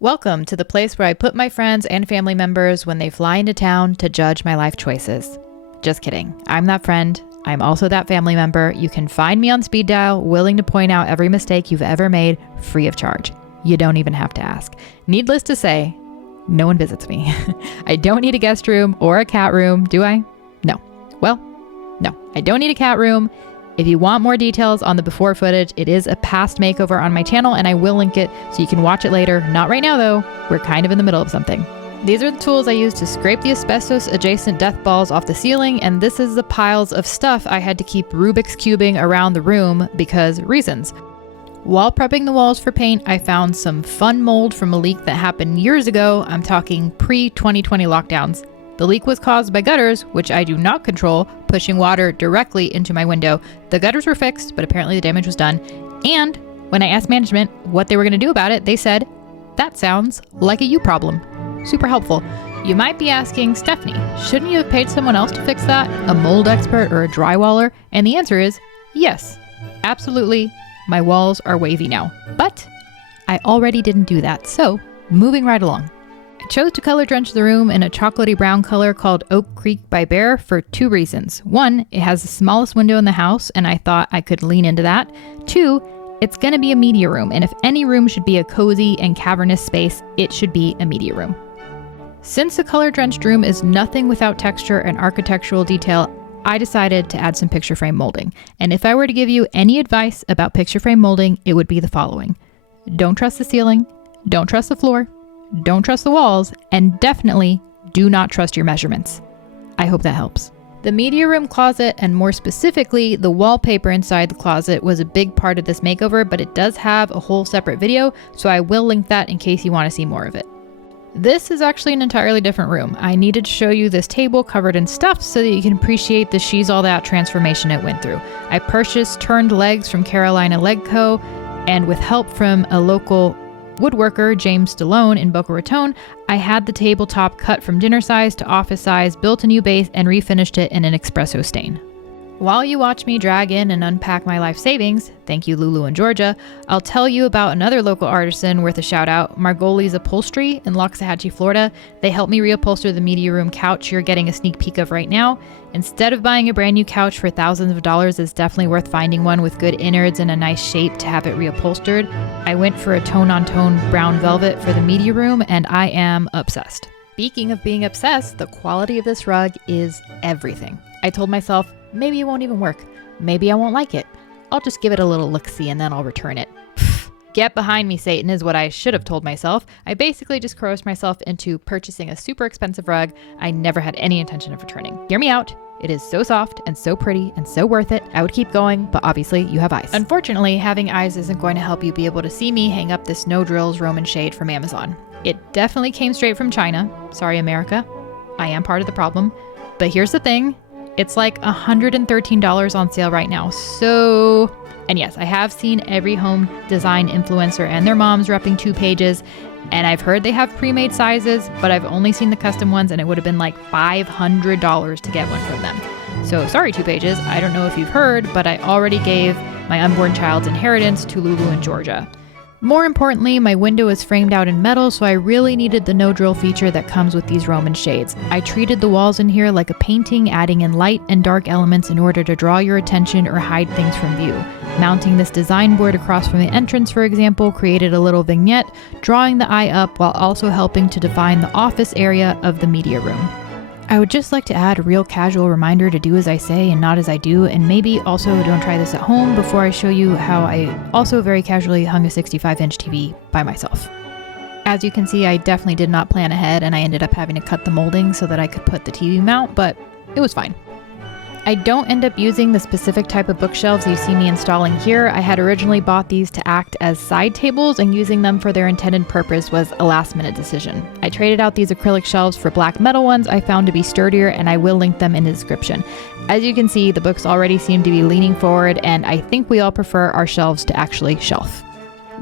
Welcome to the place where I put my friends and family members when they fly into town to judge my life choices. Just kidding. I'm that friend. I'm also that family member. You can find me on speed dial, willing to point out every mistake you've ever made, free of charge. You don't even have to ask. Needless to say, no one visits me. I don't need a guest room or a cat room, do I? No. Well, no, I don't need a cat room. If you want more details on the before footage, it is a past makeover on my channel and I will link it so you can watch it later. Not right now though, we're kind of in the middle of something. These are the tools I use to scrape the asbestos adjacent death balls off the ceiling, and this is the piles of stuff I had to keep Rubik's cubing around the room because reasons. While prepping the walls for paint, I found some fun mold from a leak that happened years ago. I'm talking pre-2020 lockdowns. The leak was caused by gutters, which I do not control, pushing water directly into my window. The gutters were fixed, but apparently the damage was done. And when I asked management what they were going to do about it, they said, "That sounds like a you problem." Super helpful. You might be asking, Stephanie, shouldn't you have paid someone else to fix that? A mold expert or a drywaller? And the answer is yes, absolutely. My walls are wavy now, but I already didn't do that. So moving right along. I chose to color drench the room in a chocolatey brown color called Oak Creek by Behr for two reasons. One, it has the smallest window in the house and I thought I could lean into that. Two, it's going to be a media room, and if any room should be a cozy and cavernous space, it should be a media room. Since the color drenched room is nothing without texture and architectural detail, I decided to add some picture frame molding. And if I were to give you any advice about picture frame molding, it would be the following. Don't trust the ceiling, don't trust the floor, don't trust the walls, and definitely do not trust your measurements. I hope that helps. The media room closet, and more specifically, the wallpaper inside the closet, was a big part of this makeover, but it does have a whole separate video, so I will link that in case you want to see more of it. This is actually an entirely different room. I needed to show you this table covered in stuff so that you can appreciate the She's All That transformation it went through. I purchased turned legs from Carolina Leg Co., and with help from a local woodworker, James Stallone in Boca Raton, I had the tabletop cut from dinner size to office size, built a new base, and refinished it in an espresso stain. While you watch me drag in and unpack my life savings, thank you Lulu in Georgia, I'll tell you about another local artisan worth a shout out, Margoli's Upholstry in Loxahatchee, Florida. They helped me reupholster the media room couch you're getting a sneak peek of right now. Instead of buying a brand new couch for thousands of dollars, it's definitely worth finding one with good innards and a nice shape to have it reupholstered. I went for a tone-on-tone brown velvet for the media room, and I am obsessed. Speaking of being obsessed, the quality of this rug is everything. I told myself, maybe it won't even work. Maybe I won't like it. I'll just give it a little look-see and then I'll return it. Get behind me, Satan, is what I should have told myself. I basically just coerced myself into purchasing a super expensive rug I never had any intention of returning. Hear me out. It is so soft and so pretty and so worth it. I would keep going, but obviously you have eyes. Unfortunately, having eyes isn't going to help you be able to see me hang up this No Drills Roman shade from Amazon. It definitely came straight from China. Sorry, America. I am part of the problem. But here's the thing. It's like $113 on sale right now. So, and yes, I have seen every home design influencer and their moms repping 2 pages, and I've heard they have pre-made sizes, but I've only seen the custom ones and it would have been like $500 to get one from them. So sorry, 2 pages. I don't know if you've heard, but I already gave my unborn child's inheritance to Lulu in Georgia. More importantly, my window is framed out in metal, so I really needed the no drill feature that comes with these Roman shades. I treated the walls in here like a painting, adding in light and dark elements in order to draw your attention or hide things from view. Mounting this design board across from the entrance, for example, created a little vignette, drawing the eye up while also helping to define the office area of the media room. I would just like to add a real casual reminder to do as I say and not as I do, and maybe also don't try this at home before I show you how I also very casually hung a 65-inch TV by myself. As you can see, I definitely did not plan ahead and I ended up having to cut the molding so that I could put the TV mount, but it was fine. I don't end up using the specific type of bookshelves you see me installing here. I had originally bought these to act as side tables, and using them for their intended purpose was a last-minute decision. I traded out these acrylic shelves for black metal ones I found to be sturdier, and I will link them in the description. As you can see, the books already seem to be leaning forward, and I think we all prefer our shelves to actually shelf.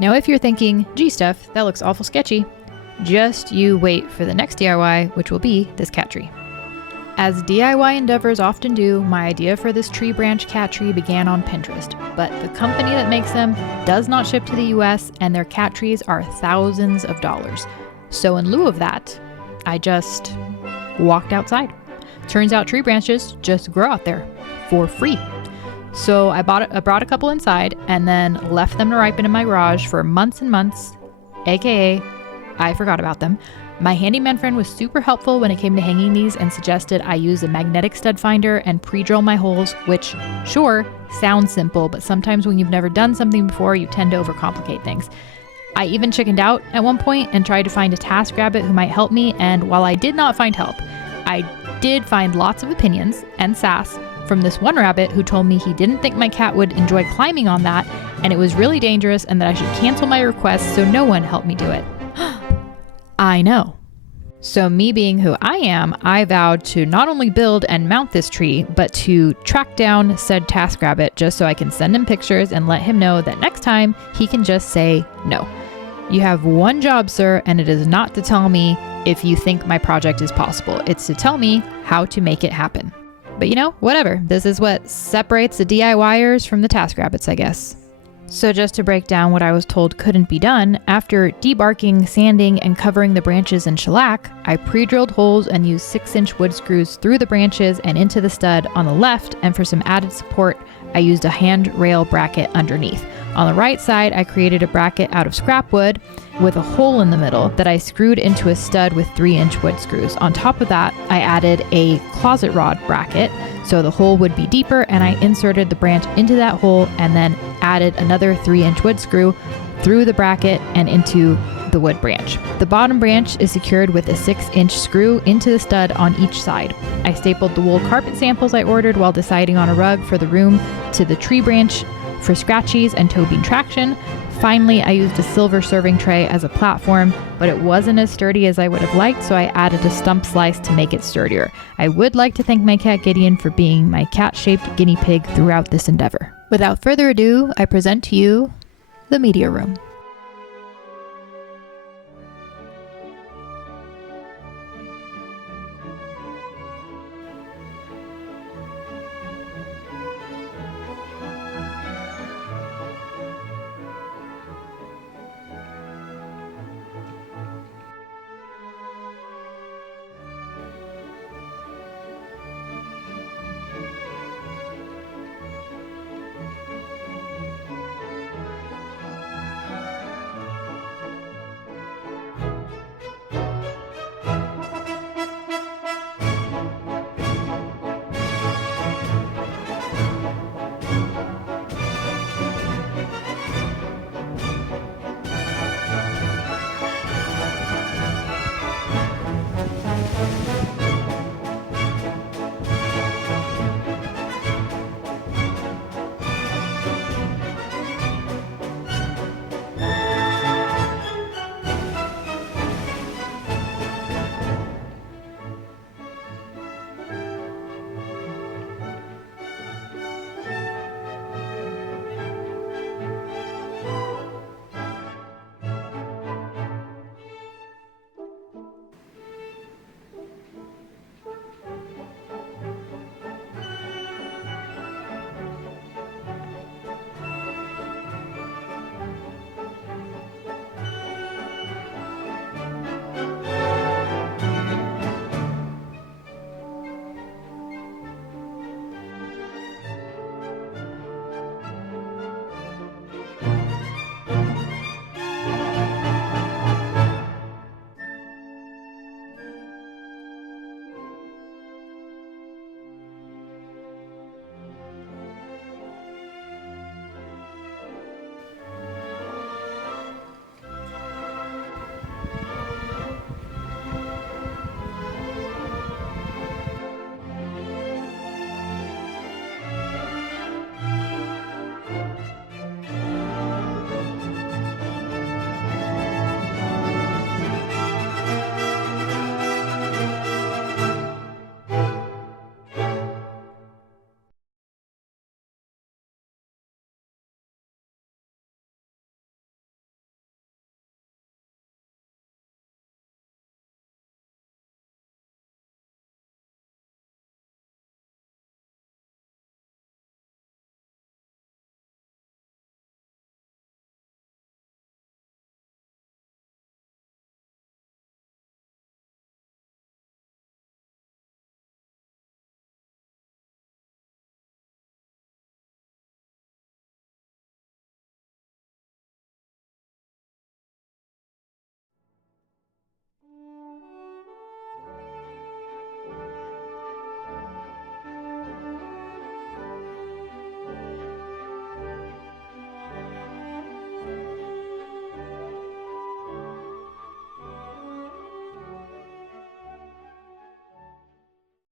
Now if you're thinking, gee Steph, that looks awful sketchy, just you wait for the next DIY, which will be this cat tree. As DIY endeavors often do, my idea for this tree branch cat tree began on Pinterest, but the company that makes them does not ship to the US and their cat trees are thousands of dollars. So in lieu of that, I just walked outside. Turns out tree branches just grow out there for free. So I brought a couple inside and then left them to ripen in my garage for months and months, aka I forgot about them. My handyman friend was super helpful when it came to hanging these and suggested I use a magnetic stud finder and pre-drill my holes, which sure, sounds simple, but sometimes when you've never done something before, you tend to overcomplicate things. I even chickened out at one point and tried to find a TaskRabbit who might help me, and while I did not find help, I did find lots of opinions and sass from this one rabbit who told me he didn't think my cat would enjoy climbing on that, and it was really dangerous and that I should cancel my request so no one helped me do it. I know. So me being who I am, I vowed to not only build and mount this tree, but to track down said TaskRabbit just so I can send him pictures and let him know that next time he can just say no. You have one job, sir, and it is not to tell me if you think my project is possible. It's to tell me how to make it happen. But you know, whatever. This is what separates the DIYers from the TaskRabbits, I guess. So just to break down what I was told couldn't be done, after debarking, sanding, and covering the branches in shellac, I pre-drilled holes and used 6-inch wood screws through the branches and into the stud on the left, and for some added support, I used a handrail bracket underneath. On the right side, I created a bracket out of scrap wood with a hole in the middle that I screwed into a stud with 3-inch wood screws. On top of that, I added a closet rod bracket, so the hole would be deeper, and I inserted the branch into that hole and then added another 3-inch wood screw through the bracket and into the wood branch. The bottom branch is secured with a 6-inch screw into the stud on each side. I stapled the wool carpet samples I ordered while deciding on a rug for the room to the tree branch for scratchies and toe beam traction. Finally, I used a silver serving tray as a platform, but it wasn't as sturdy as I would have liked, so I added a stump slice to make it sturdier. I would like to thank my cat Gideon for being my cat-shaped guinea pig throughout this endeavor. Without further ado, I present to you the media room.